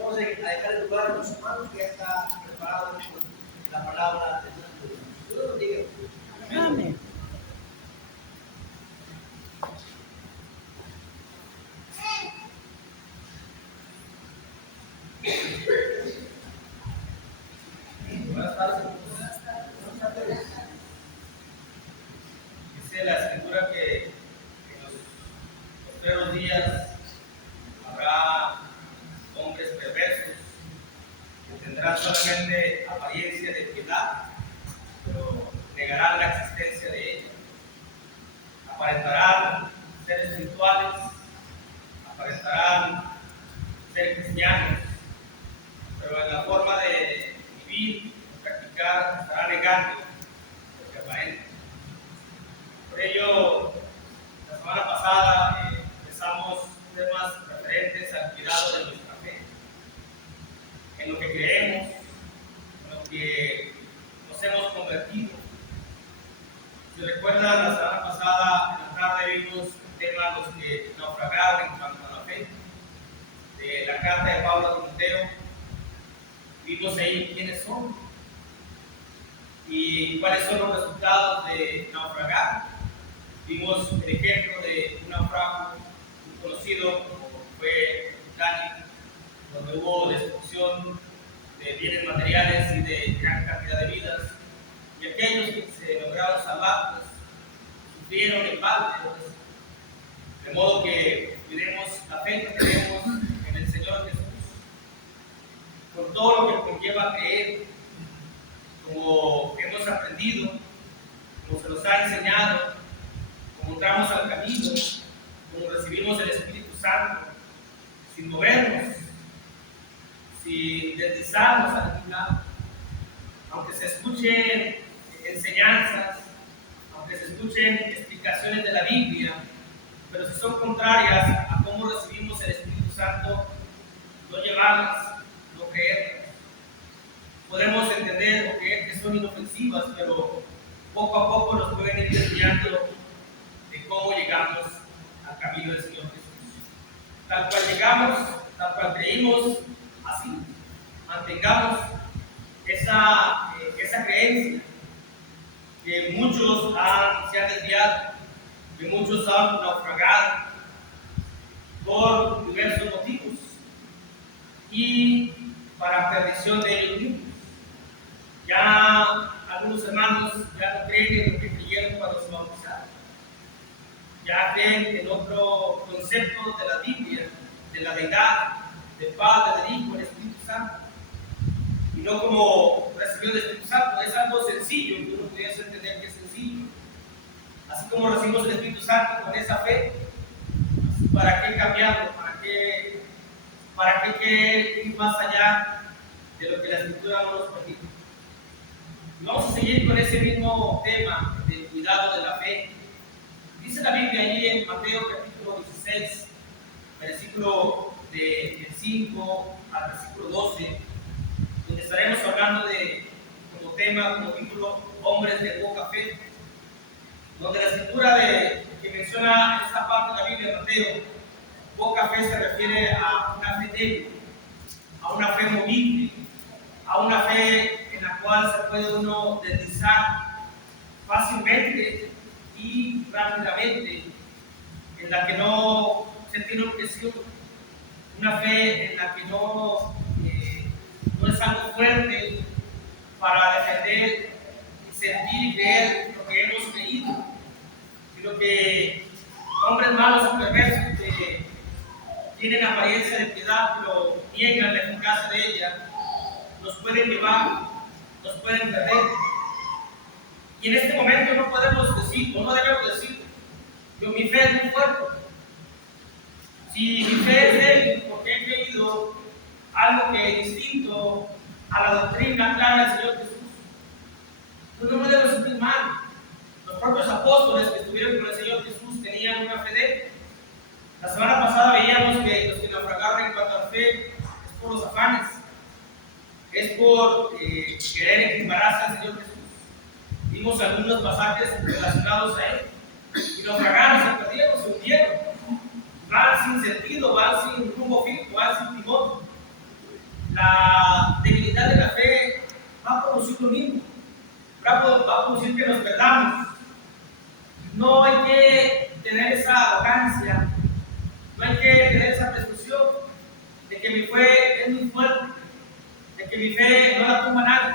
Vamos a dejar el lugar a los hermanos que ya está preparado con la palabra de Dios. Dios lo diga. Amén. Buenas tardes. Dice la escritura que en los postreros días habrá hombres perversos que tendrán solamente apariencia de piedad, pero negarán la existencia de ella. Aparentarán ser espirituales, aparentarán ser cristianos, pero en la forma de vivir, practicar, estará negando lo que aparenta. Por ello, la semana pasada empezamos temas referentes al cuidado de nuestra fe, en lo que creemos, en lo que nos hemos convertido. Si recuerdan, la semana pasada, en la tarde vimos el tema de los que naufragaron en cuanto a la fe, de la carta de Pablo a Timoteo. Vimos ahí quiénes son y cuáles son los resultados de naufragar. Vimos el ejemplo de un naufrago muy conocido como fue Titanic, donde hubo destrucción de bienes materiales y de gran cantidad de vidas, y aquellos que se lograron salvar pues, sufrieron en balde. De modo que cuidemos la fe que tenemos en el Señor Jesús, con todo lo que conlleva creer, como hemos aprendido, como se nos ha enseñado, como entramos al camino, como recibimos el Espíritu Santo, sin movernos, sin deslizarnos a ningún lado. Aunque se escuchen enseñanzas, aunque se escuchen explicaciones de la Biblia, pero si son contrarias a cómo recibimos el Espíritu Santo, no llevarlas, no creerlas. Podemos entender o creer que son inofensivas, pero poco a poco nos pueden ir desviando de cómo llegamos al camino del Señor Jesús. Tal cual llegamos, tal cual creímos, así mantengamos esa creencia que muchos se han desviado, que muchos han naufragado por diversos motivos y para perdición de ellos mismos. Ya algunos hermanos ya no creen en lo que creyeron cuando se bautizaron, ya creen en otro concepto de la Biblia, de la deidad, del Padre, del Hijo, del Espíritu Santo, y no como recibió el Espíritu Santo. Es algo sencillo, que uno pudiese entender que es sencillo. Así como recibimos el Espíritu Santo con esa fe, ¿para qué cambiarlo? ¿Para qué ir más allá de lo que la Escritura no nos permite? Vamos a seguir con ese mismo tema del cuidado de la fe. Dice la Biblia allí en Mateo capítulo 16, versículo del 5 al versículo 12, donde estaremos hablando como tema, como título, hombres de poca fe, donde la escritura que menciona esta parte de la Biblia de Mateo, poca fe se refiere a una fe débil, a una fe movible, a una fe en la cual se puede uno deslizar fácilmente y rápidamente, en la que no se tiene objeción, una fe en la que no es algo fuerte para defender, sentir y creer lo que hemos creído, sino que hombres malos y perversos que tienen apariencia de piedad pero niegan la eficacia de ella, nos pueden llevar, nos pueden perder. Y en este momento no podemos decir, o no debemos decir, yo mi fe es muy fuerte. Si mi fe es débil porque he creído algo que es distinto a la doctrina clara del Señor Jesús, pues no me debo sentir mal. Los propios apóstoles que estuvieron con el Señor Jesús tenían una fe débil. La semana pasada veíamos que los que naufragaron en cuanto a fe es por los afanes, es por querer equipararse al Señor Jesús. Vimos algunos pasajes relacionados a él y naufragaron, se perdieron, se hundieron, van sin sentido, van sin rumbo fijo, van sin timón. que mi fe es muy fuerte, de que mi fe no la tumba nadie.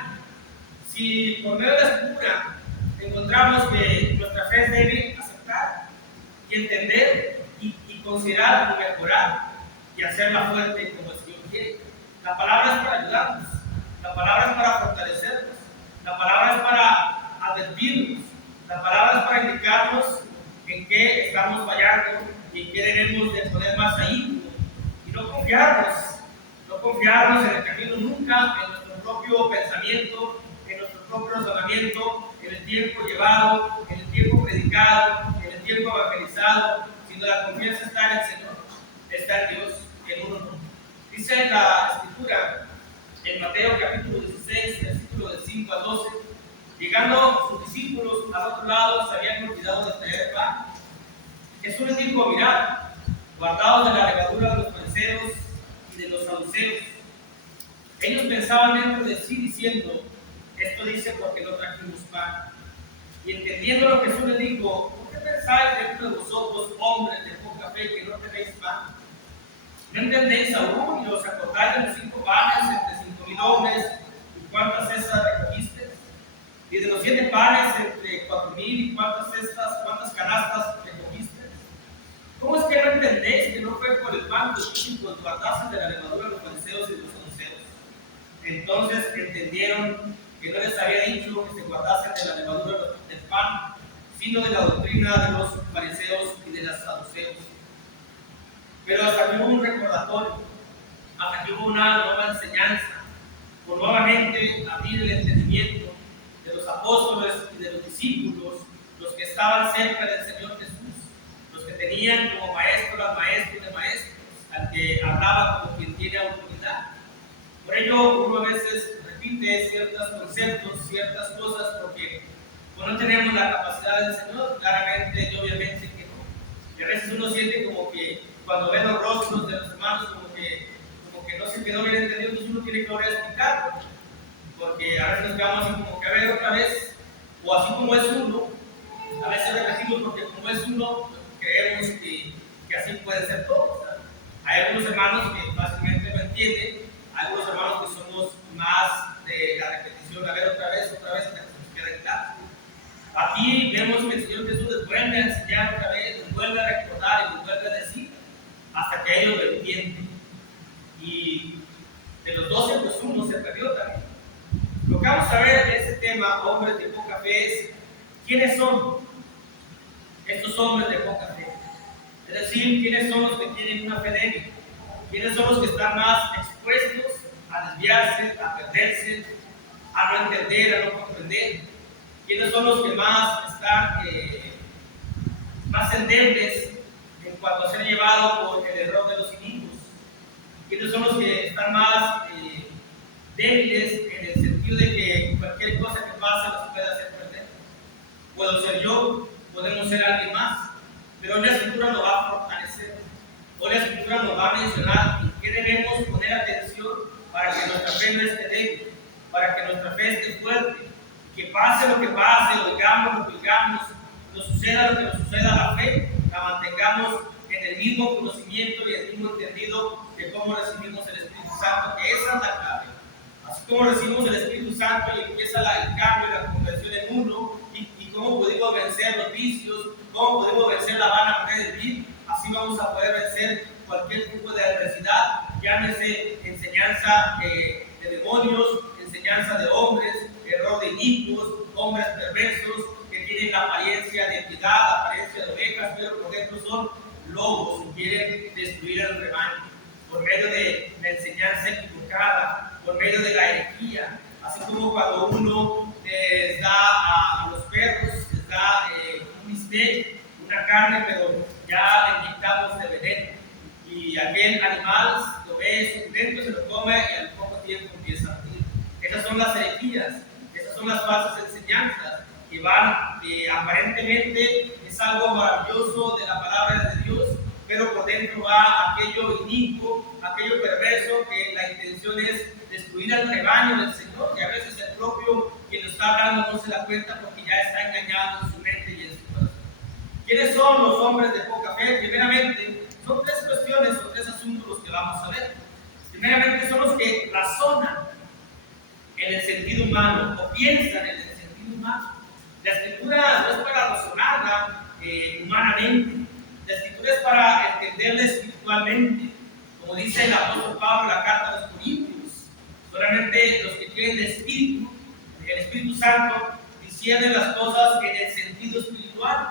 Si por medio de la Escritura encontramos que nuestra fe es débil, aceptar y entender y considerar y mejorar y hacerla fuerte como el Señor quiere. La palabra es para ayudarnos, la palabra es para fortalecernos, la palabra es para advertirnos, la palabra es para indicarnos en qué estamos fallando y en qué debemos de poner más ahí y no confiarnos en el camino nunca, en nuestro propio pensamiento, en nuestro propio razonamiento, en el tiempo llevado, en el tiempo predicado, en el tiempo evangelizado, sino la confianza está en el Señor, está en Dios, en uno. Dice la Escritura en Mateo capítulo 16, versículo del 5 al 12, llegando sus discípulos al otro lado, se habían olvidado de traer pan. Jesús les dijo: mirad, guardaos de la levadura de los fariseos y de los saduceos. Ellos pensaban dentro de sí diciendo: esto dice porque no trajimos pan. Y entendiendo lo que Jesús les dijo: ¿por qué pensáis dentro de vosotros, hombres de poca fe, que no tenéis pan? ¿No entendéis aún y os acordáis de los 5 panes entre 5,000 hombres y cuántas cestas recogisteis? Y de los 7 panes entre 4,000 y cuántas canastas recogisteis. ¿Cómo es que no entendéis que no fue por el pan que los físicos guardasen de la levadura de los fariseos y de los saduceos? Entonces entendieron que no les había dicho que se guardasen de la levadura del pan, sino de la doctrina de los fariseos y de los saduceos. Pero hasta que hubo un recordatorio, hasta que hubo una nueva enseñanza, por nuevamente abrir el entendimiento de los apóstoles y de los discípulos, los que estaban cerca del Señor Jesús, los que tenían como maestros al maestro de maestros, al que hablaba como quien tiene autoridad. Por ello, uno a veces repite ciertos conceptos, ciertas cosas, porque no tenemos la capacidad del Señor, claramente y obviamente que no. Y a veces uno siente como que cuando ve los rostros de los hermanos, como que no se quedó bien entendido, entonces uno tiene que volver a explicarlo, porque a veces nos quedamos así como que a ver otra vez, o así como es uno, a veces repetimos porque como es uno, creemos que así puede ser todo. ¿Sabes? Hay algunos hermanos que fácilmente lo entienden, hay algunos hermanos que somos más de la repetición, a ver otra vez, hasta que se nos quede claro. Aquí vemos que el Señor Jesús les vuelve a enseñar otra vez, les vuelve a recordar y les vuelve a decir, hasta que ellos lo entienden. Y de los 12, pues uno se perdió también. Lo que vamos a ver de ese tema, hombres de poca fe, es quiénes son estos hombres de poca fe. Es decir, quiénes son los que tienen una fe débil, quiénes son los que están más expuestos a desviarse, a perderse, a no entender, a no comprender, quiénes son los que más están más endebles en cuanto a ser llevados por el error de los inicuos, quiénes son los que están más débiles en el sentido de que cualquier cosa que pase nos puede hacer perder. Puedo ser yo, podemos ser alguien más, pero la Escritura nos va a fortalecer. Hoy la Escritura nos va a mencionar en qué debemos poner atención para que nuestra fe no esté débil, para que nuestra fe esté fuerte, que pase lo que pase, lo digamos, nos suceda lo que nos suceda, la fe la mantengamos en el mismo conocimiento y el mismo entendido de cómo recibimos el Espíritu Santo, que esa es la clave. Así como recibimos el Espíritu Santo y empieza el cambio y la conversión en uno, y cómo podemos vencer los vicios, cómo podemos vencer la vana manera de vivir, así vamos a poder vencer cualquier tipo de adversidad, llámese enseñanza de demonios, enseñanza de hombres, error de inicuos, hombres perversos que tienen la apariencia de piedad, la apariencia de ovejas, pero por dentro son lobos y quieren destruir el rebaño por medio de la enseñanza equivocada, por medio de la herejía. Así como cuando uno les da a los perros, les da un bistec, una carne, pero ya le inyectamos de veneno. Y aquel animal lo ve suculento, se lo come y al poco tiempo empieza a morir. Esas son las herejías, esas son las falsas enseñanzas que van, aparentemente es algo maravilloso de la palabra de Dios, pero por dentro va aquello inicuo, aquello perverso, que la intención es destruir al rebaño del Señor, y a veces el propio quien lo está hablando no se da cuenta porque ya está engañado en su mente y en su corazón. ¿Quiénes son los hombres de poca fe? Primeramente, son 3 cuestiones o 3 asuntos los que vamos a ver. Primeramente son los que razonan en el sentido humano o piensan en el sentido humano. La escritura no es para razonarla humanamente, la escritura es para entenderla espiritualmente. Como dice el apóstol Pablo en la carta a los Corintios, solamente los que tienen el Espíritu Santo, disciernen las cosas en el sentido espiritual.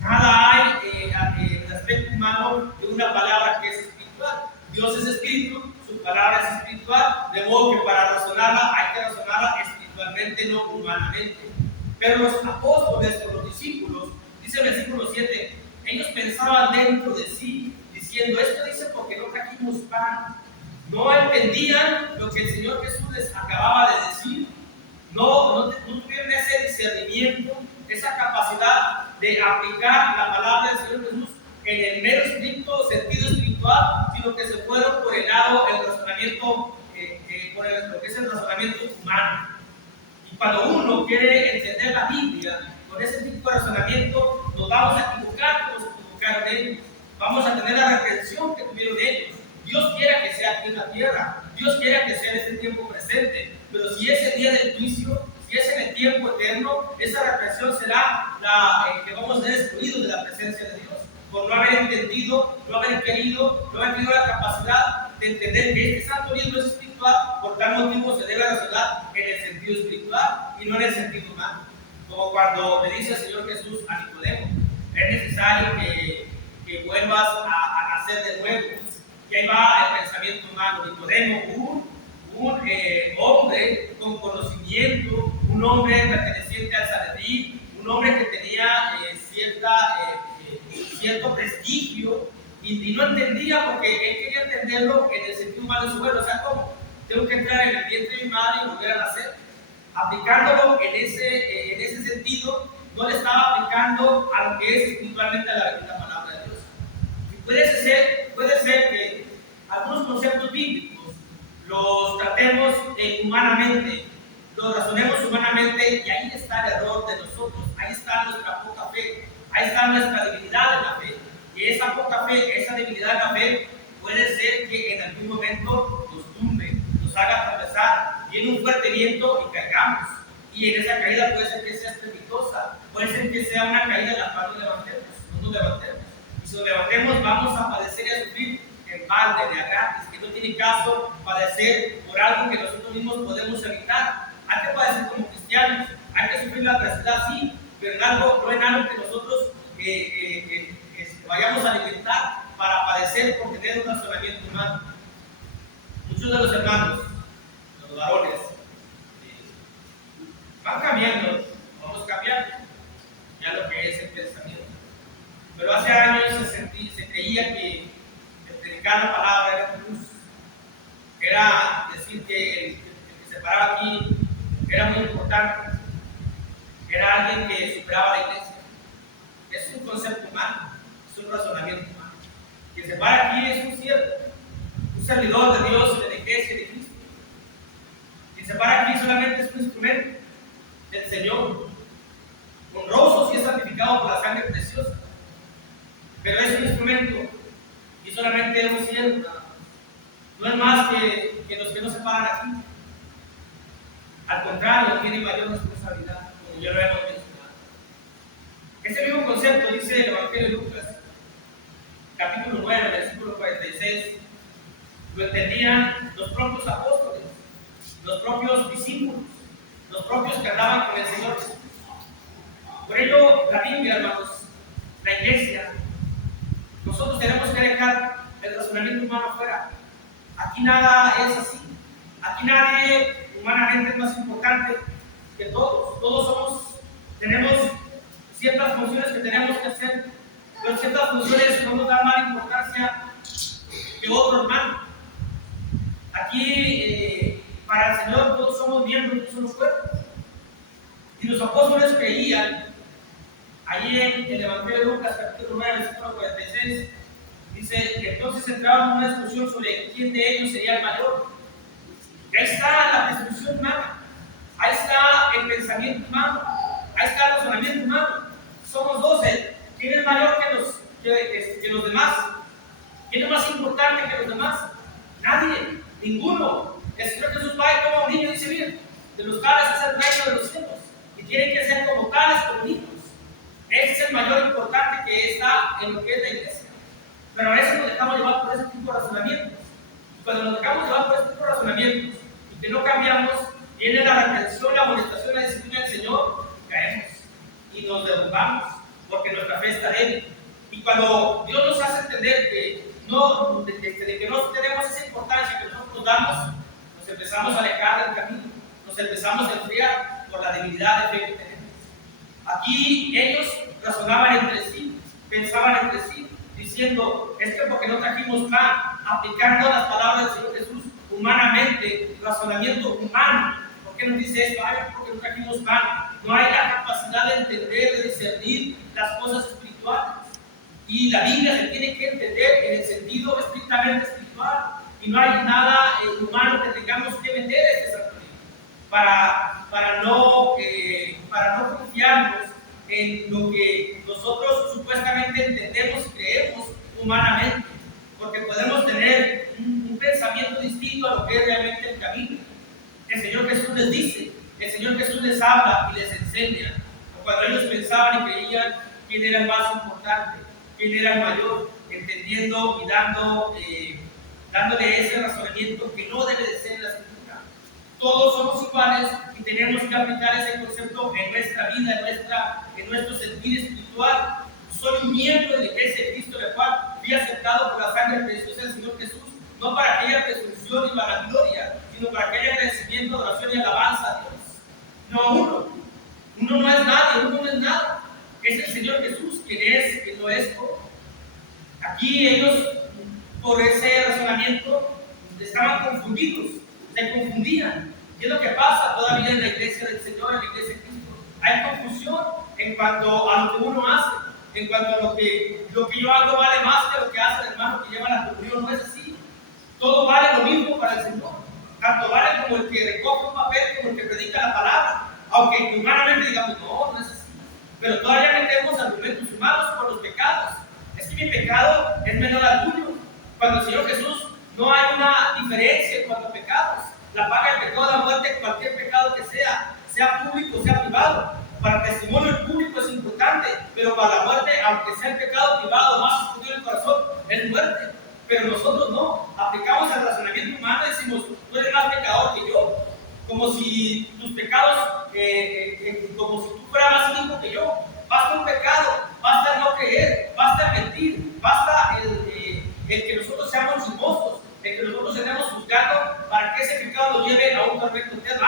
Nada hay en el aspecto humano de una palabra que es espiritual. Dios es espíritu, su palabra es espiritual, de modo que para razonarla hay que razonarla espiritualmente, no humanamente. Pero los apóstoles o los discípulos, dice el versículo 7, ellos pensaban dentro de sí, diciendo, esto dice porque no trajimos pan. No entendían lo que el Señor Jesús les acababa de decir. No tuvieron ese discernimiento, esa capacidad de aplicar la palabra del Señor Jesús en el mero estricto sentido espiritual, sino que se fueron por el lado del razonamiento, por lo que es el razonamiento humano. Y cuando uno quiere entender la Biblia con ese tipo de razonamiento, nos vamos a equivocar como se equivocaron ellos. Vamos a tener la reprensión que tuvieron ellos. Dios quiera que sea aquí en la tierra, Dios quiera que sea en este tiempo presente, pero si es el día del juicio, si es en el tiempo eterno, esa reprensión será la que vamos a ser excluidos de la presencia de Dios, por no haber entendido, no haber querido, no haber tenido la capacidad de entender que este santo libro es espiritual, por tal motivo se debe razonar en el sentido espiritual y no en el sentido humano. Como cuando le dice el Señor Jesús a Nicodemo, es necesario que vuelvas a nacer de nuevo. Y ahí va el pensamiento humano. Nicodemo, un hombre con conocimiento, un hombre perteneciente al Sanedrín, un hombre que tenía cierto prestigio y no entendía porque él quería entenderlo en el sentido humano de su vuelo. O sea, ¿cómo? Tengo que entrar en el vientre de mi madre y volver a nacer. Aplicándolo en ese sentido, no le estaba aplicando a lo que es espiritualmente la palabra de Dios. Y puede ser que algunos conceptos bíblicos los tratemos humanamente, los razonemos humanamente, y ahí está el error de nosotros, ahí está nuestra poca fe, ahí está nuestra debilidad en la fe. Y esa poca fe, esa debilidad en la fe, puede ser que en algún momento nos tumbe, nos haga tropezar, viene un fuerte viento y caigamos. Y en esa caída puede ser que sea estrepitosa, puede ser que sea una caída en la cual no nos levantemos. Y si nos levantemos, vamos a padecer y a sufrir en balde, de a gratis, que no tiene caso padecer por algo que nosotros mismos podemos evitar. Hay que padecer como cristianos, hay que sufrir la adversidad, sí, pero no en algo que nosotros vayamos a alimentar para padecer por tener un razonamiento humano. Muchos de los hermanos, los varones, van cambiando, vamos cambiando ya lo que es el pensamiento. Pero hace años se creía que predicar la palabra era cruz, era decir que el que se paraba aquí era muy importante, era alguien que superaba la iglesia. Es un concepto humano, es un razonamiento humano. Quien se para aquí es un siervo, un servidor de Dios, de la iglesia y de Cristo. Quien se para aquí solamente es un instrumento del Señor, honroso si es santificado por la sangre preciosa, pero es un instrumento y solamente un siervo. No es más que los que no se paran aquí. Al contrario, tiene mayor responsabilidad, como ya lo hemos mencionado. Ese mismo concepto dice el Evangelio de Lucas, capítulo 9, versículo 46. Lo entendían los propios apóstoles, los propios discípulos, los propios que andaban con el Señor. Por ello, la Biblia, hermanos, la iglesia, nosotros tenemos que dejar el razonamiento humano afuera. Aquí nada es así. Aquí nadie humanamente es más importante que todos. Todos tenemos ciertas funciones que tenemos que hacer, pero ciertas funciones no nos dan más importancia que otro hermano. Aquí, para el Señor, todos somos miembros de un solo cuerpo. Y los apóstoles creían, allí en el Evangelio de Lucas, capítulo 9, versículo 46, dice que entonces entraban en una discusión sobre quién de ellos sería el mayor. Y ahí está la discusión humana, ahí está el pensamiento humano, ahí está el razonamiento humano. Somos 12. ¿Quién es mayor que los demás? ¿Quién es más importante que los demás? Nadie. Ninguno. El Señor Jesús va y como un niño y dice, miren, de los tales es el reino de los cielos. Y tienen que ser como tales, como niños. Ese es el mayor importante que está en lo que es la iglesia. Pero a veces nos dejamos llevar por ese tipo de razonamientos. Y cuando nos dejamos llevar por ese tipo de razonamientos y que no cambiamos, viene la reprensión, la amonestación, la disciplina del Señor, caemos y nos derrumbamos porque nuestra fe está débil. Y cuando Dios nos hace entender que no tenemos esa importancia que nosotros damos, nos empezamos a alejar del camino, nos empezamos a enfriar por la debilidad de fe que tenemos. Aquí ellos razonaban entre sí, pensaban entre sí, diciendo, es que porque no trajimos pan, aplicando las palabras del Señor Jesús humanamente, razonamiento humano. ¿Por qué nos dice esto? Ay, porque no trajimos pan. No hay la capacidad de entender, de discernir las cosas espirituales. Y la Biblia se tiene que entender en el sentido estrictamente espiritual. Y no hay nada humano que tengamos que vender este sacramento. Para no confiarnos en lo que nosotros supuestamente entendemos y creemos humanamente, porque podemos tener un pensamiento distinto a lo que es realmente el camino. El Señor Jesús les dice, el Señor Jesús les habla y les enseña. Cuando ellos pensaban y creían quién era el más importante, quién era el mayor, entendiendo y dándole ese razonamiento que no debe de ser en la Escritura. Todos somos iguales y tenemos que aplicar ese concepto en nuestra vida, en nuestro sentir espiritual. Soy un miembro de la iglesia de Cristo, la cual fui aceptado por la sangre preciosa del Señor Jesús, no para aquella presunción y vanagloria, sino para aquel agradecimiento, oración y alabanza a Dios. No uno no es nadie, uno no es nada. Es el Señor Jesús quien lo es todo. Aquí ellos, por ese razonamiento, estaban confundidos, se confundían. ¿Qué es lo que pasa todavía en la iglesia del Señor, en la iglesia de Cristo? Hay confusión en cuanto a lo que uno hace, en cuanto a lo que yo hago vale más que lo que hace el hermano que lleva la comunión. No es así. Todo vale lo mismo para el Señor. Tanto vale como el que recoge un papel, como el que predica la palabra. Aunque humanamente digamos, no es así. Pero todavía metemos argumentos humanos por los pecados. Es que mi pecado es menor al tuyo. Cuando el Señor Jesús no hay una diferencia en cuanto a pecados. La paga del pecado de la muerte, cualquier pecado que sea público, sea privado. Para el testimonio el público es importante, pero para la muerte, aunque sea el pecado privado más escondido en el corazón, es muerte. Pero nosotros no, aplicamos el razonamiento humano y decimos, tú eres más pecador que yo. Como si tus pecados, como si tú fueras más limpio que yo. Basta un pecado, basta el no creer, basta el mentir, basta el que nosotros seamos chismosos, el que nosotros estemos juzgando para que ese pecado nos lleve a un tormento eterno.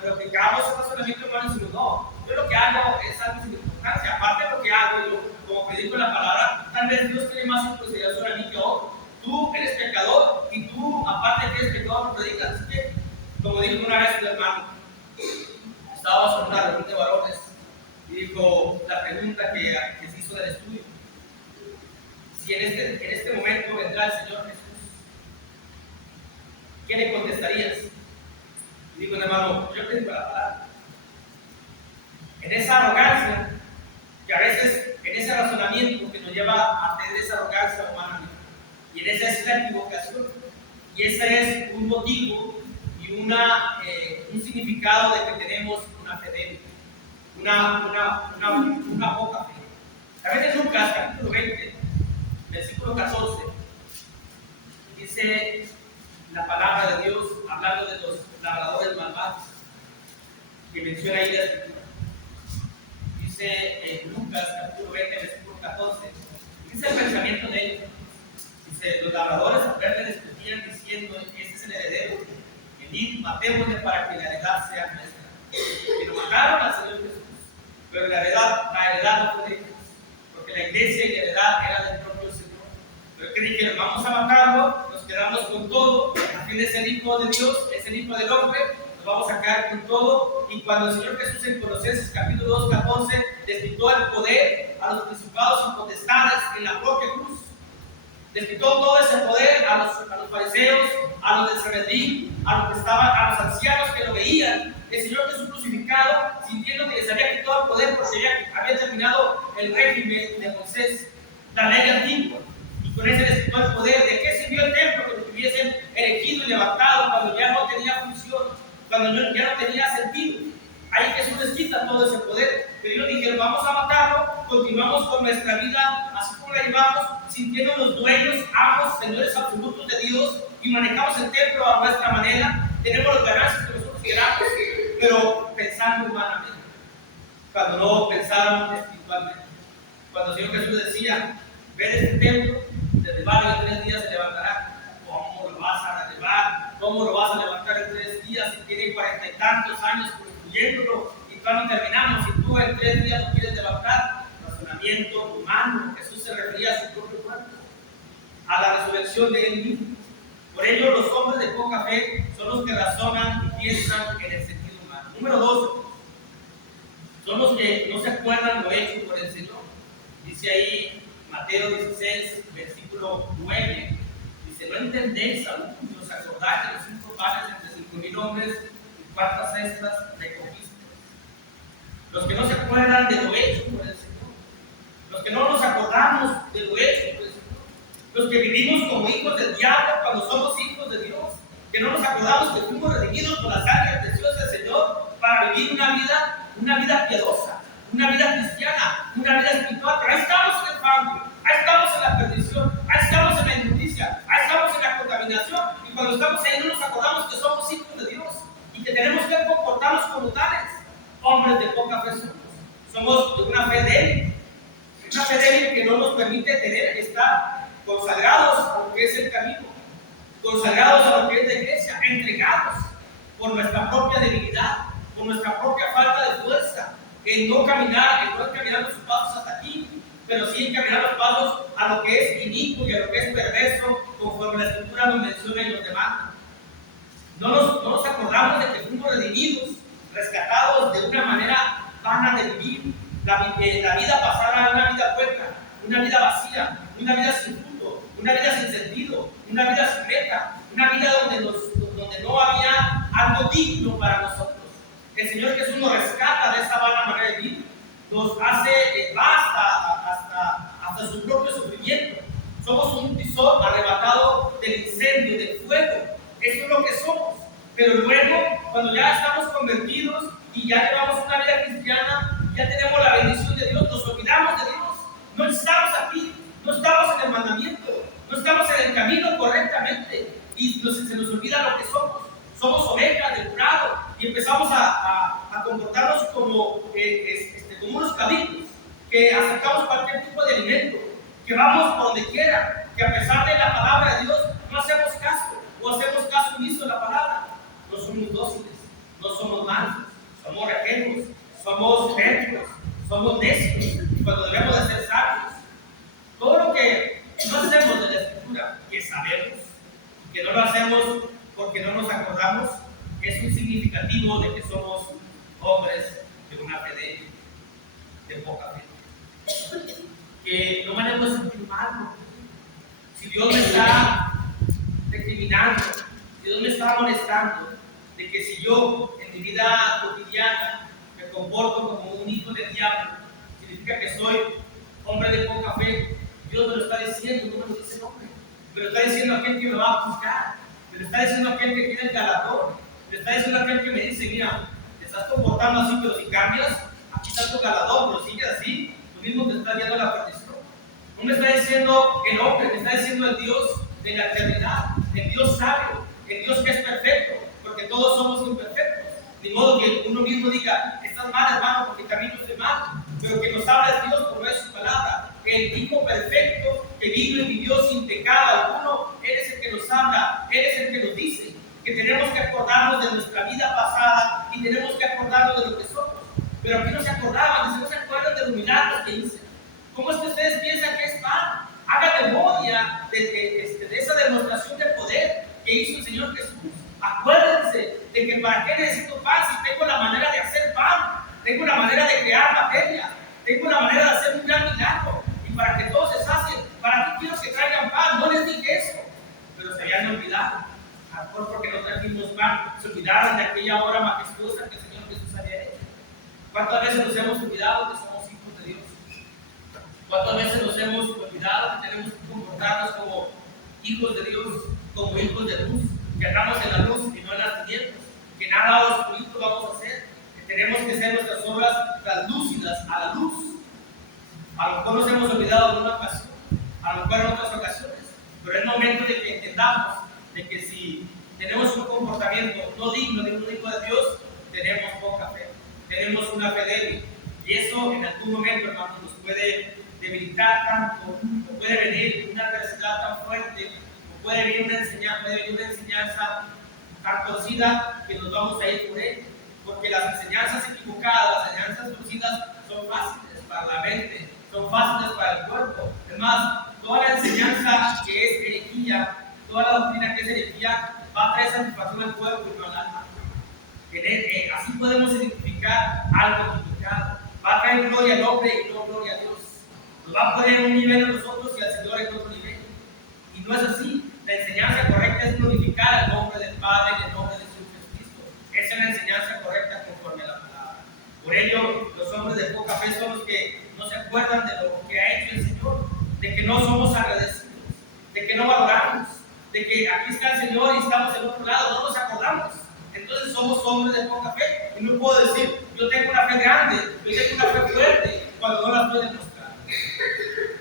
Pero pecamos el razonamiento humano y decimos, no, yo lo que hago es algo sin importancia. Aparte de lo que hago yo, como predico la palabra, tal vez Dios tiene más consideración a mí que a otro. Tú eres pecador y tú, aparte de que eres pecador, no predicas. Así que, como dijo una vez un hermano, estábamos en una reunión de varones y dijo la pregunta que se hizo del estudio: si en este momento vendrá el Señor Jesús, ¿qué le contestarías? Y dijo el hermano, yo predico la palabra. En esa arrogancia, que a veces, en ese razonamiento que nos lleva a tener esa arrogancia humana, y en esa es la equivocación, y ese es un motivo y un significado de que tenemos una fe débil, una poca fe. A veces Lucas, capítulo 20, versículo 14, dice la palabra de Dios, hablando de los labradores malvados, que menciona ahí la Escritura. Dice en Lucas, capítulo 20, versículo 14, dice el pensamiento de ellos. Dice, los labradores al verle discutían diciendo, este es el heredero, venid, matémosle para que la heredad sea nuestra. Y lo mataron al Señor Jesús, pero la heredad no fue de ellos, porque la iglesia y la heredad era del propio Señor. Pero que dijeron, vamos a matarlo, nos quedamos con todo, a fin de ser hijo de Dios, es el hijo del hombre, nos vamos a quedar con todo. Y cuando el Señor Jesús en Colosenses capítulo 2, 14, les quitó el poder a los principados y potestades en la propia cruz, les quitó todo ese poder a los fariseos, a los del Sanedrín, a los ancianos que lo veían. El Señor Jesús crucificado, sintiendo que les había quitado el poder porque había terminado el régimen de Moisés, la ley antigua, y con ese les quitó el poder. ¿De qué sirvió el templo que lo estuviesen erigidos y levantados cuando ya no tenía función, cuando ya no tenía sentido. Ahí Jesús les quita todo ese poder. Pero ellos dijeron, vamos a matarlo, continuamos con nuestra vida así como la llevamos, sintiéndonos dueños, amos, señores absolutos de Dios, y manejamos el templo a nuestra manera. Tenemos los ganancias que nosotros queramos, pero pensando humanamente, cuando no pensaron espiritualmente. Cuando el Señor Jesús decía, ver este templo, derribarlo en 3 días se levantará. ¿Cómo lo vas a derribar? ¿Cómo lo vas a levantar en 3 días si tiene 40 y tantos años construyéndolo y todavía no terminamos? Si tú en 3 días lo quieres levantar, razonamiento humano. Jesús se refería a su propio cuerpo, a la resurrección de él mismo. Por ello, los hombres de poca fe son los que razonan y piensan en el sentido humano. Número 2, son los que no se acuerdan lo hecho por el Señor. Dice ahí Mateo 16, versículo 9, dice, ¿no entendéis aún ni os acordáis de los 5 panes entre 5,000 hombres y cuántas cestas recogisteis? Los que no se acuerdan de lo hecho por el Señor, los que no nos acordamos de lo hecho por el Señor, los que vivimos como hijos del diablo cuando somos hijos de Dios, que no nos acordamos que fuimos redimidos por la sangre preciosa del Señor para vivir una vida piadosa, una vida cristiana, una vida espiritual. Pero ahí estamos en el fango, ahí estamos en la perdición, ahí estamos en la injusticia, ahí estamos en la contaminación, y cuando estamos ahí no nos acordamos que somos hijos de Dios y que tenemos que comportarnos como tales. Hombres de poca fe somos de una fe débil que no nos permite estar consagrados a lo que es el camino, consagrados a lo que es la iglesia, entregados por nuestra propia debilidad, por nuestra propia falta de fuerza, en no caminar los pasos hasta aquí, pero sí encaminar los pasos a lo que es inicuo y a lo que es perverso, conforme la Escritura nos menciona y nos demanda. No nos acordamos de que fuimos redimidos, rescatados de una manera vana de vivir. La vida pasada era una vida hueca, una vida vacía, una vida sin fruto, una vida sin sentido, una vida sin meta, una vida donde no había algo digno para nosotros. El Señor Jesús nos rescata de esa vana manera de vivir, nos hace hasta su propio sufrimiento. Somos un visor arrebatado del incendio, del fuego. Eso es lo que somos. Pero luego, cuando ya estamos convertidos y ya llevamos una vida cristiana, ya tenemos la bendición de Dios, nos olvidamos de Dios. No estamos aquí, no estamos en el mandamiento, no estamos en el camino correctamente y se nos olvida lo que somos. Somos ovejas del prado y empezamos a comportarnos como unos cabritos que aceptamos cualquier tipo de alimento, que vamos por donde quiera, que a pesar de la palabra de Dios no hacemos caso o hacemos caso omiso de la palabra. No somos dóciles, no somos mansos, somos rejenos, somos tercos, somos necios, cuando debemos de ser sabios. Todo lo que no hacemos de la Escritura, que sabemos, que no lo hacemos porque no nos acordamos, es un significativo de que somos hombres de una fe de poca fe. Que no me debo sentir mal. Si Dios me está recriminando, si Dios me está molestando, de que si yo en mi vida cotidiana me comporto como un hijo del diablo, significa que soy hombre de poca fe. Dios me lo está diciendo, no me lo dice el hombre. Me lo está diciendo aquel que me va a juzgar. Me lo está diciendo aquel que tiene el galardón. Me está diciendo aquel que me dice, mira, te estás comportando así, pero si cambias, aquí está tu galardón, pero sigues así, tú mismo te estás viendo la perdición. No me está diciendo el hombre, me está diciendo el Dios de la eternidad, el Dios sabio, el Dios que es perfecto, porque todos somos imperfectos. De modo que uno mismo diga, estás mal, hermano, porque también yo estoy mal, pero que nos habla Dios por medio de su palabra. El Hijo perfecto que vive y vivió sin pecado alguno, Él es el que nos habla, Él es el que nos dice que tenemos que acordarnos de nuestra vida pasada y tenemos que acordarnos de lo que somos. Pero aquí no se acordaban, no se acuerdan de los milagros que hice. ¿Cómo es que ustedes piensan que es pan? Haga memoria de esa demostración de poder que hizo el Señor Jesús. Acuérdense de que para qué necesito pan si tengo la manera de hacer pan, tengo la manera de crear materia, tengo la manera de hacer un gran milagro. Y para que todos se sacien, ¿para qué quiero que traigan pan? No les dije eso. Pero se habían olvidado. A lo mejor porque no trajimos pan, se olvidaron de aquella obra majestuosa que el Señor Jesús había hecho. ¿Cuántas veces nos hemos olvidado que somos hijos de Dios? ¿Cuántas veces nos hemos olvidado que tenemos que comportarnos como hijos de Dios? como hijos de luz, que andamos en la luz y no en las tinieblas, que nada oscurito vamos a hacer, que tenemos que hacer nuestras obras translúcidas a la luz. A lo mejor nos hemos olvidado de una ocasión, a lo mejor en otras ocasiones, pero es momento de que entendamos de que si tenemos un comportamiento no digno de un hijo de Dios, tenemos poca fe, tenemos una fe débil, y eso en algún momento, hermano, nos puede debilitar tanto, o puede venir una adversidad tan fuerte, o puede venir una enseñanza tan torcida que nos vamos a ir por él, porque las enseñanzas equivocadas, las enseñanzas torcidas son fáciles para la mente, son fáciles para el cuerpo. Es más, toda la enseñanza que es herejía, toda la doctrina que es herejía, va a traer satisfacción al cuerpo y no al alma. Así podemos identificar algo equivocado. Va a traer gloria al hombre y no gloria a Dios. Nos va a poner en un nivel a nosotros y al Señor en otro nivel. Y no es así. La enseñanza correcta es glorificar al nombre del Padre en el nombre de su Jesucristo. Esa es la enseñanza correcta conforme a la palabra. Por ello, los hombres de poca fe son los que no se acuerdan de lo que ha hecho el Señor, de que no somos agradecidos, de que no valoramos, de que aquí está el Señor y estamos en otro lado, no nos acordamos. Entonces somos hombres de poca fe. Y no puedo decir, yo tengo una fe grande, yo tengo una fe fuerte, cuando no la estoy demostrando.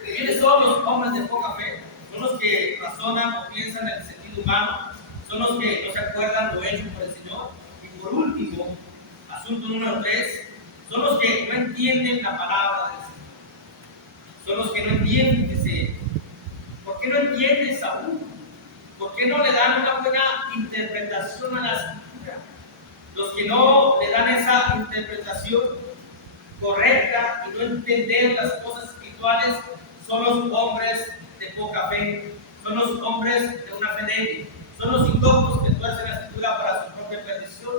¿Quiénes son los hombres de poca fe? Son los que razonan o piensan en el sentido humano, son los que no se acuerdan lo hecho por el Señor. Y por último, asunto número 3, son los que no entienden la palabra del Señor. Son los que no entienden ¿por qué no entiendes aún? ¿Por qué no le dan una buena interpretación a la Escritura? Los que no le dan esa interpretación correcta y no entender las cosas espirituales son los hombres de poca fe, son los hombres de una fe débil, son los indoctos que tuercen la Escritura para su propia perdición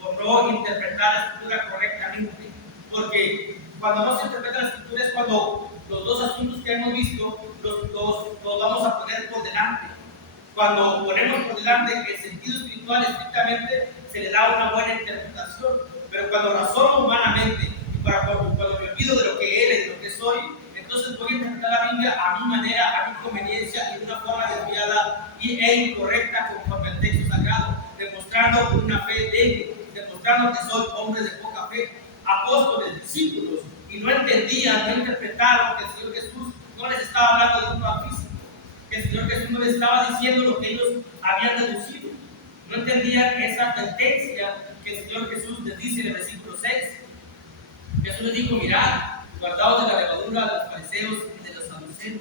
por no interpretar la Escritura correctamente. Porque cuando no se interpreta la Escritura es cuando los dos asuntos que hemos visto los vamos a poner por delante. Cuando ponemos por delante el sentido espiritual estrictamente, se le da una buena interpretación. Pero cuando razono humanamente y cuando me olvido de lo que eres, de lo que soy, entonces voy a interpretar la Biblia a mi manera, a mi conveniencia y de una forma desviada e incorrecta conforme al texto sagrado, demostrando una fe débil, demostrando que soy hombre de poca fe. Apóstoles, discípulos, y no entendían, no interpretaron que el Señor Jesús no les estaba hablando de un plan físico, que el Señor Jesús no les estaba diciendo lo que ellos habían deducido. No entendían esa advertencia que el Señor Jesús les dice en el versículo 6. Jesús les dijo, mirad, guardaos de la levadura de los fariseos y de los saduceos.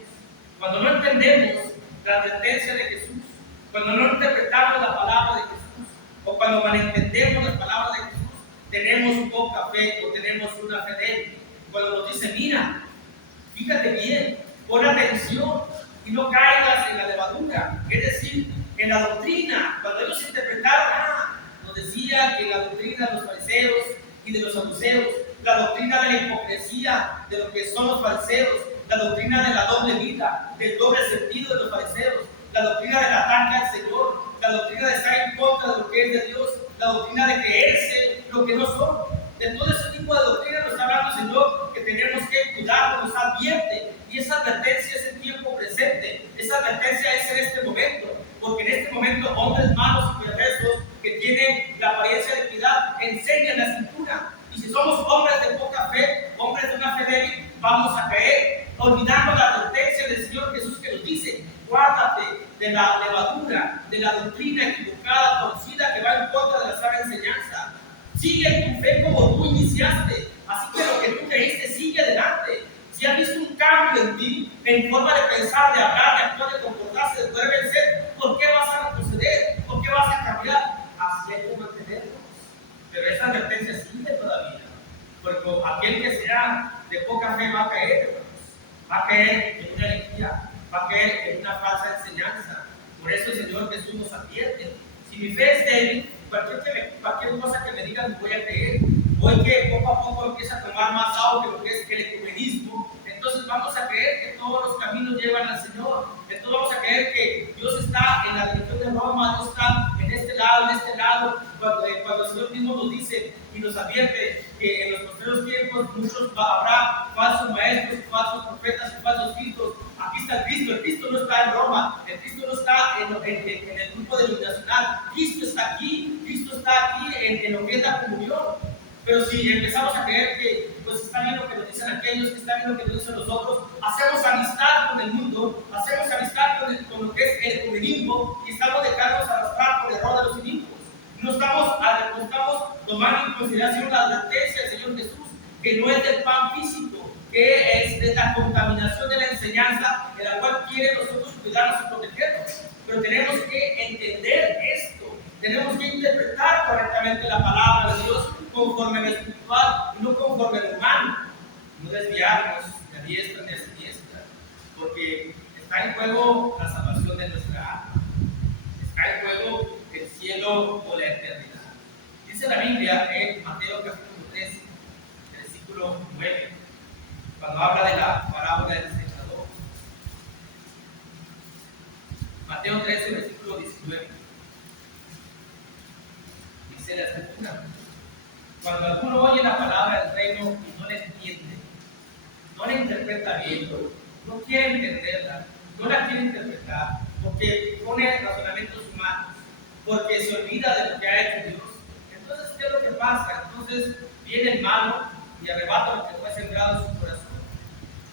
Cuando no entendemos la advertencia de Jesús, cuando no interpretamos la palabra de Jesús, o cuando malentendemos las palabras de Jesús, tenemos poca fe o tenemos una fe débil. Cuando nos dice, mira, fíjate bien, pon atención y no caigas en la levadura, es decir, en la doctrina. Cuando ellos interpretaron, nos decía que la doctrina de los fariseos y de los saduceos, la doctrina de la hipocresía de lo que son los fariseos, la doctrina de la doble vida, del doble sentido de los fariseos, la doctrina del ataque al Señor, la doctrina de estar en contra de lo que es de Dios, la doctrina de creerse lo que no son. De todo ese tipo de doctrina nos está hablando el Señor, que tenemos que cuidarlo, nos advierte. Y esa advertencia es el tiempo presente, esa advertencia es en este momento, porque en este momento hombres malos y perversos que tienen la apariencia de piedad enseñan la Escritura. Y si somos hombres de poca fe, hombres de una fe débil, vamos a caer olvidando la advertencia del Señor Jesús que nos dice, guárdate de la levadura, de la doctrina equivocada, torcida, que va en contra de la sana enseñanza. Sigue tu fe como tú iniciaste, así que lo que tú creíste sigue adelante. Si has visto un cambio en ti, en forma de pensar, de hablar, de actuar, de comportarse, de poder vencer, ¿por qué vas a retroceder? ¿Por qué vas a cambiar? Así hay que mantenernos. Pero esa advertencia sigue todavía, porque aquel que sea de poca fe va a caer, hermanos. Va a caer en una herejía, va a caer en una falsa enseñanza. Por eso el Señor Jesús nos advierte. Si mi fe es débil, cualquier cosa que me digan voy a creer. Hoy que poco a poco empieza a tomar más auge lo que es el ecumenismo, entonces vamos a creer que todos los caminos llevan al Señor. Entonces vamos a creer que Dios está en la religión de Roma, Dios está en este lado, cuando el Señor mismo nos dice y nos advierte que en los posteriores tiempos habrá falsos maestros, falsos profetas y falsos cristos, aquí está el Cristo no está en Roma, el Cristo no está en el grupo denominacional, Cristo está aquí en lo que es la comunión. Pero si empezamos a creer que pues está bien lo que nos dicen aquellos, que está bien lo que nos dicen los otros, hacemos amistad con el mundo, hacemos amistad con lo que es el ecumenismo y estamos dejándonos arrastrar por el error de los enemigos. No estamos tomando en consideración la advertencia del Señor Jesús, que no es del pan físico, que es de la contaminación de la enseñanza, de la cual quiere nosotros cuidarnos y protegernos. Pero tenemos que entender esto, tenemos que interpretar correctamente la palabra de Dios conforme a lo espiritual y no conforme a lo humano. No desviarnos de diestra ni de siniestra, porque está en juego la salvación de nuestra alma, está en juego el cielo o la eternidad. Dice la Biblia en Mateo capítulo 13, versículo 9, cuando habla de la parábola del sembrador. Mateo 13, versículo 19. Dice la Escritura: cuando alguno oye la palabra del reino y no la entiende, no la interpreta bien, no quiere entenderla, no la quiere interpretar, porque pone razonamientos humanos, porque se olvida de lo que ha hecho Dios. Entonces, ¿qué es lo que pasa? Entonces viene el malo y arrebata lo que fue sembrado en su corazón.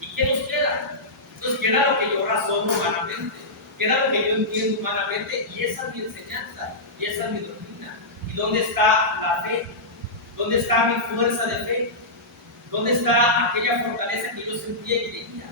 ¿Y qué nos queda? Entonces queda lo que yo razono humanamente, queda lo que yo entiendo humanamente, y esa es mi enseñanza, y esa es mi doctrina. ¿Y dónde está la fe? ¿Dónde está mi fuerza de fe? ¿Dónde está aquella fortaleza que yo sentía y creía?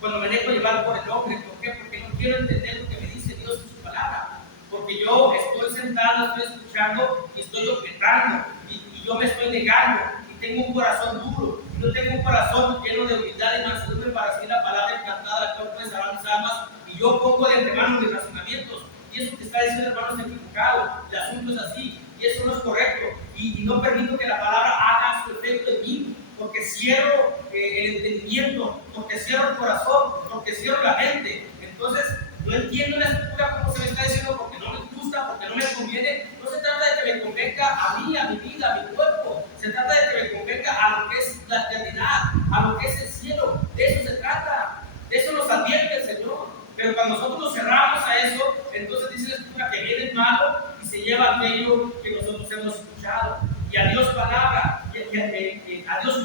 Cuando me dejo llevar por el hombre, ¿por qué? Porque no quiero entender lo que me dice Dios en su palabra. Porque yo estoy sentado, estoy escuchando y estoy objetando, y yo me estoy negando, y tengo un corazón duro, y no tengo un corazón lleno de humildad y mansedumbre para seguir la palabra encantada, la cual puede salvar mis almas, y yo pongo de antemano mis razonamientos. Y eso que está diciendo, hermano, es equivocado. El asunto es así, y eso no es correcto. Y no permito que la palabra haga su efecto en mí, porque cierro el entendimiento, porque cierro el corazón, porque cierro la mente. Entonces, no entiendo la escritura como se me está diciendo, porque no me gusta, porque no me conviene. No se trata de que me convenga a mí, a mi vida, a mi cuerpo. Se trata de que me convenga a lo que es la eternidad, a lo que es el cielo. De eso se trata. De eso nos advierte el Señor. Pero cuando nosotros nos cerramos a eso, entonces dice la escritura que viene el malo y se lleva aquello que nosotros hemos escuchado. Y a Dios palabra, a Dios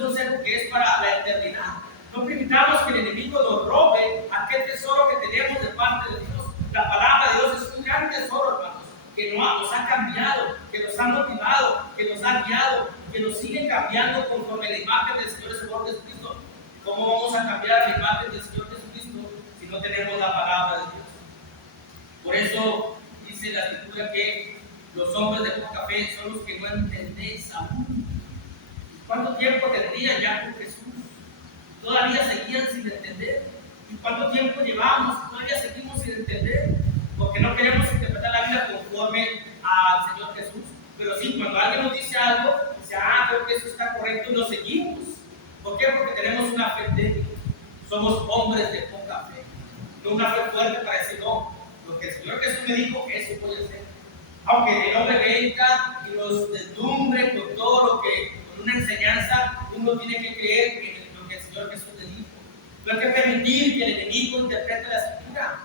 consejo que es para la eternidad. No permitamos que el enemigo nos robe aquel tesoro que tenemos de parte de Dios. La palabra de Dios es un gran tesoro, hermanos, que nos ha cambiado, que nos ha motivado, que nos ha guiado, que nos sigue cambiando conforme a la imagen del Señor Jesucristo. ¿Cómo vamos a cambiar la imagen del Señor Jesucristo si no tenemos la palabra de Dios? Por eso dice la Escritura que los hombres de poca fe son los que no entendéis aún. ¿Cuánto tiempo tendría ya con Jesús? Todavía seguían sin entender. ¿Y cuánto tiempo llevamos? Todavía seguimos sin entender. Porque no queremos interpretar la vida conforme al Señor Jesús. Pero sí, cuando alguien nos dice algo, dice, creo que eso está correcto, y lo seguimos. ¿Por qué? Porque tenemos una fe débil. Somos hombres de poca fe. No una fe fuerte para decir, no, lo que el Señor Jesús me dijo, eso voy a hacer. Aunque el hombre venga y nos deslumbre con todo lo que, con una enseñanza, uno tiene que creer en lo que el Señor Jesús le dijo. No hay que permitir que el enemigo interprete la Escritura.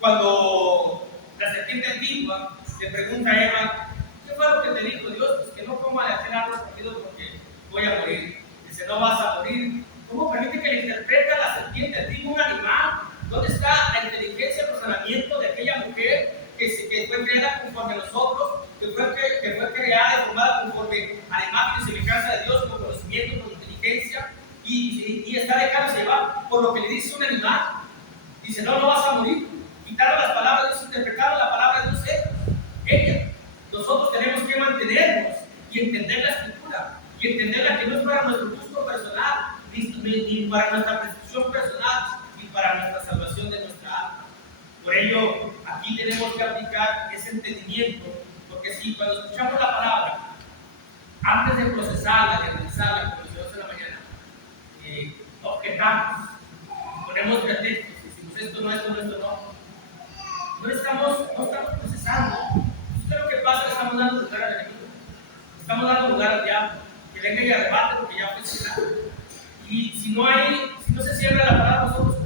Cuando la serpiente antigua le pregunta a Eva, ¿qué fue lo que te dijo Dios? Pues que no coma de aquel árbol escondido porque voy a morir. Dice, no vas a morir. ¿Cómo permite que le interprete a la serpiente antigua un animal? ¿Dónde está la inteligencia, el razonamiento de aquella mujer que fue creada conforme a nosotros, que fue creada y formada conforme a la imagen y semejanza de Dios, con conocimiento, con inteligencia, y está dejándose llevar por lo que le dice un animal? Dice, no vas a morir. Quitaron las palabras de Dios, interpretaron la palabra de Dios ella. Nosotros tenemos que mantenernos y entender la Escritura, y entenderla que no es para nuestro gusto personal, ni para nuestra percepción personal, ni para nuestra salvación de nuestra alma. Por ello, aquí tenemos que aplicar ese entendimiento, porque si cuando escuchamos la palabra, antes de procesarla, de analizarla, como decíamos en la mañana, objetamos, ponemos pretextos, decimos esto no, no estamos procesando. Esto es lo que pasa, le estamos dando lugar al enemigo, estamos dando lugar al diablo, que venga y arrebate porque ya fue cerrado. Y si no se cierra la palabra, nosotros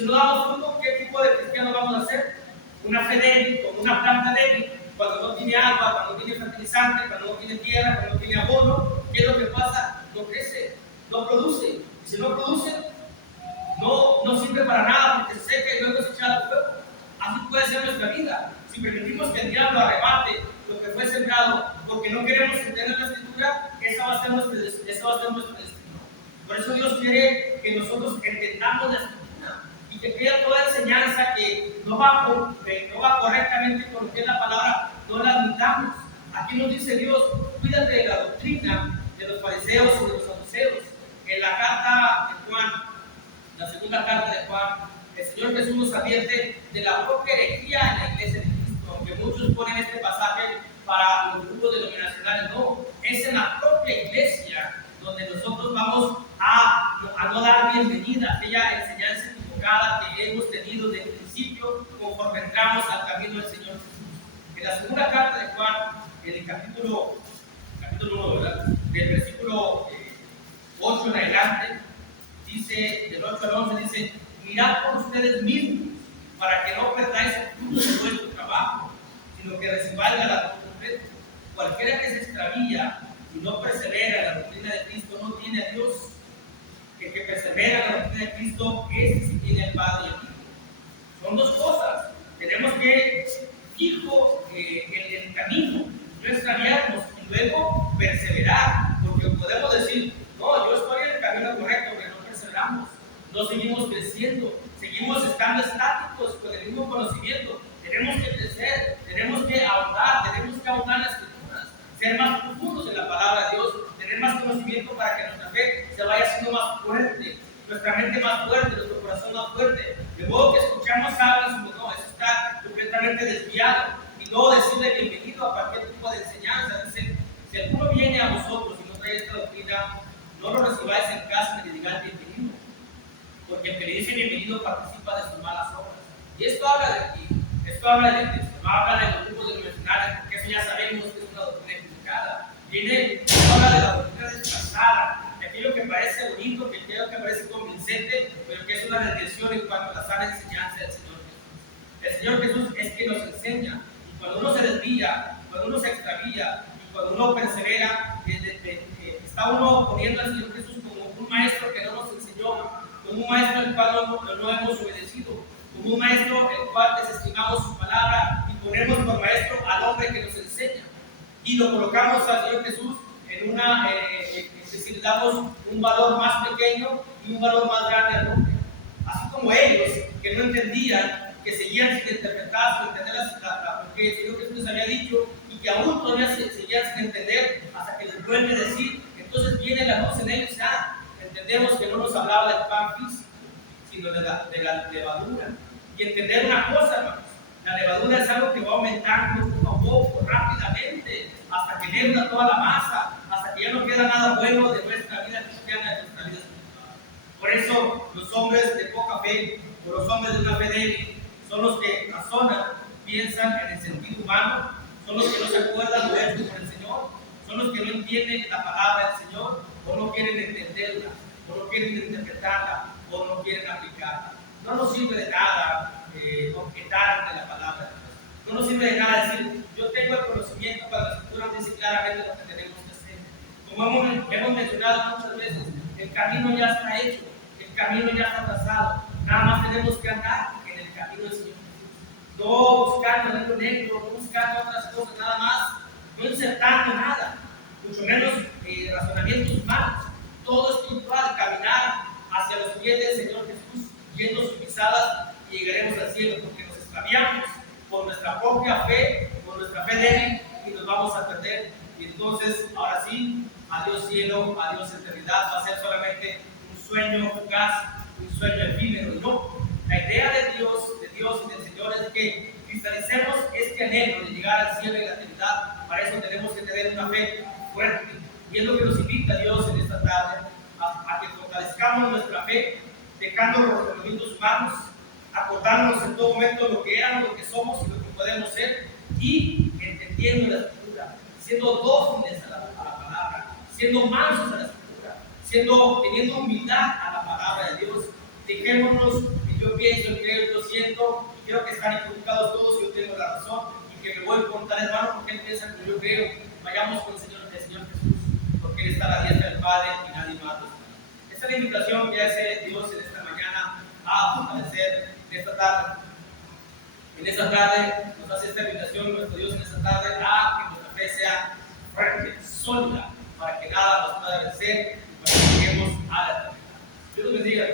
Si no damos fruto, ¿qué tipo de cristianos vamos a ser? Una fe débil, como una planta débil, cuando no tiene agua, cuando no tiene fertilizante, cuando no tiene tierra, cuando no tiene abono. ¿Qué es lo que pasa? No crece, no produce. Y si no produce, no sirve para nada porque se seca y luego se echa al fuego. Así puede ser nuestra vida. Si permitimos que el diablo arrebate lo que fue sembrado porque no queremos entender la escritura, esa va a ser nuestro destino. Por eso Dios quiere que nosotros entendamos la escritura y que quede toda enseñanza que no va correctamente con lo que es la palabra, no la admitamos. Aquí nos dice Dios, cuídate de la doctrina de los fariseos y de los saduceos. En la carta de Juan, la segunda carta de Juan, el Señor Jesús nos advierte de la propia herejía en la iglesia de Cristo, aunque muchos ponen este pasaje para los grupos denominacionales. No, es en la propia iglesia donde nosotros vamos a no dar bienvenida a aquella enseñanza equivocada que hemos tenido desde el principio conforme entramos al camino del Señor Jesús. En la segunda carta de Juan, en el capítulo 1, ¿verdad? Del versículo 8 en adelante, dice, del 8 al 11, dice: mirad por ustedes mismos, para que no perdáis el fruto de vuestro trabajo, sino que recibáis la doctrina. Cualquiera que se extravía y no persevera en la doctrina de Cristo no tiene a Dios. El que persevera en la doctrina de Cristo, ese sí tiene al Padre y al Hijo. Son dos cosas. Tenemos que fijo en el camino, no extraviarnos y luego perseverar, porque podemos decir: no, yo estoy en el camino correcto, pero no perseveramos, no seguimos creciendo, seguimos estando estáticos con el mismo conocimiento. Tenemos que crecer, tenemos que ahondar en las escrituras, ser más profundos en la palabra de Dios, tener más conocimiento para que nuestra fe se vaya haciendo más fuerte, nuestra mente más fuerte, nuestro corazón más fuerte. De modo que escuchamos algo y decimos: no, eso está completamente desviado, y no decirle bienvenido a cualquier tipo de enseñanza. Dice: si alguno viene a vosotros y no trae esta doctrina, no lo recibáis en casa ni le digáis bienvenido, porque el que le dice bienvenido participa de sus malas obras. Y esto habla de aquí, esto habla de Cristo, no habla de los grupos denominacionales, porque eso ya sabemos que es una doctrina equivocada. Habla de la doctrina desplazada, de aquello que parece bonito, que aquello que parece convincente, pero que es una regresión en cuanto a la sana enseñanza del Señor Jesús. El Señor Jesús es quien nos enseña, y cuando uno se desvía, cuando uno se extravía, y cuando uno persevera, está uno poniendo al Señor Jesús como un maestro que no nos enseñó, como un maestro el cual no hemos obedecido, como un maestro el cual desestimamos su palabra y ponemos por maestro al hombre que nos enseña, y lo colocamos al Señor Jesús en es decir, le damos un valor más pequeño y un valor más grande al hombre. Así como ellos, que no entendían, que seguían sin interpretar, sin entender lo que el Señor Jesús les había dicho, y que aún todavía seguían sin entender, hasta que les vuelve a decir. Entonces viene la luz en ellos. Entendemos que no nos hablaba del pan físico, sino de la levadura. Y entender una cosa, hermanos: la levadura es algo que va aumentando poco a poco, rápidamente, hasta que levanta toda la masa, hasta que ya no queda nada bueno de nuestra vida cristiana, de nuestra vida espiritual. Por eso los hombres de poca fe, o los hombres de una fe débil, son los que razonan, piensan en el sentido humano, son los que no se acuerdan lo hecho por el Señor, son los que no entienden la palabra del Señor, o no quieren entenderla, o no quieren interpretarla, o no quieren aplicarla. No nos sirve de nada objetar de la palabra de Dios. No nos sirve de nada decir: yo tengo el conocimiento, cuando la Escritura dice claramente lo que tenemos que hacer. Como hemos mencionado muchas veces, el camino ya está hecho, el camino ya está trazado. Nada más tenemos que andar en el camino del Señor Jesús. No buscando en lo negro, no buscando otras cosas, nada más, no insertando nada, mucho menos razonamientos humanos. Todo espiritual, caminar hacia los pies del Señor Jesús, yendo sus pisadas, y llegaremos al cielo, porque nos extraviamos por nuestra propia fe, por nuestra fe débil, y nos vamos a perder. Y entonces, ahora sí, adiós cielo, adiós eternidad, va a ser solamente un sueño fugaz, un sueño efímero. Y no, la idea de Dios y del Señor es que cristalicemos este anhelo de llegar al cielo y la eternidad. Para eso tenemos que tener una fe fuerte, y es lo que nos invita Dios en esta tarde, a que fortalezcamos nuestra fe, dejando los razonamientos humanos, acordándonos en todo momento lo que éramos, lo que somos y lo que podemos ser, y entendiendo la Escritura, siendo dóciles a la palabra, siendo mansos a la Escritura, teniendo humildad a la palabra de Dios. Dejémonos, y yo pienso, creo, yo siento, y creo que están equivocados todos, y yo tengo la razón, y que me voy con tal hermano porque él piensa como yo creo. Vayamos con el Señor Jesús, porque Él está a la diestra del Padre y nadie más lo está. Esta es la invitación que hace Dios en esta mañana a fortalecer en esta tarde. En esta tarde nos hace esta invitación nuestro Dios en esta tarde a que nuestra fe sea fuerte, sólida, para que nada nos pueda vencer y para que lleguemos a la eternidad. Dios los bendiga.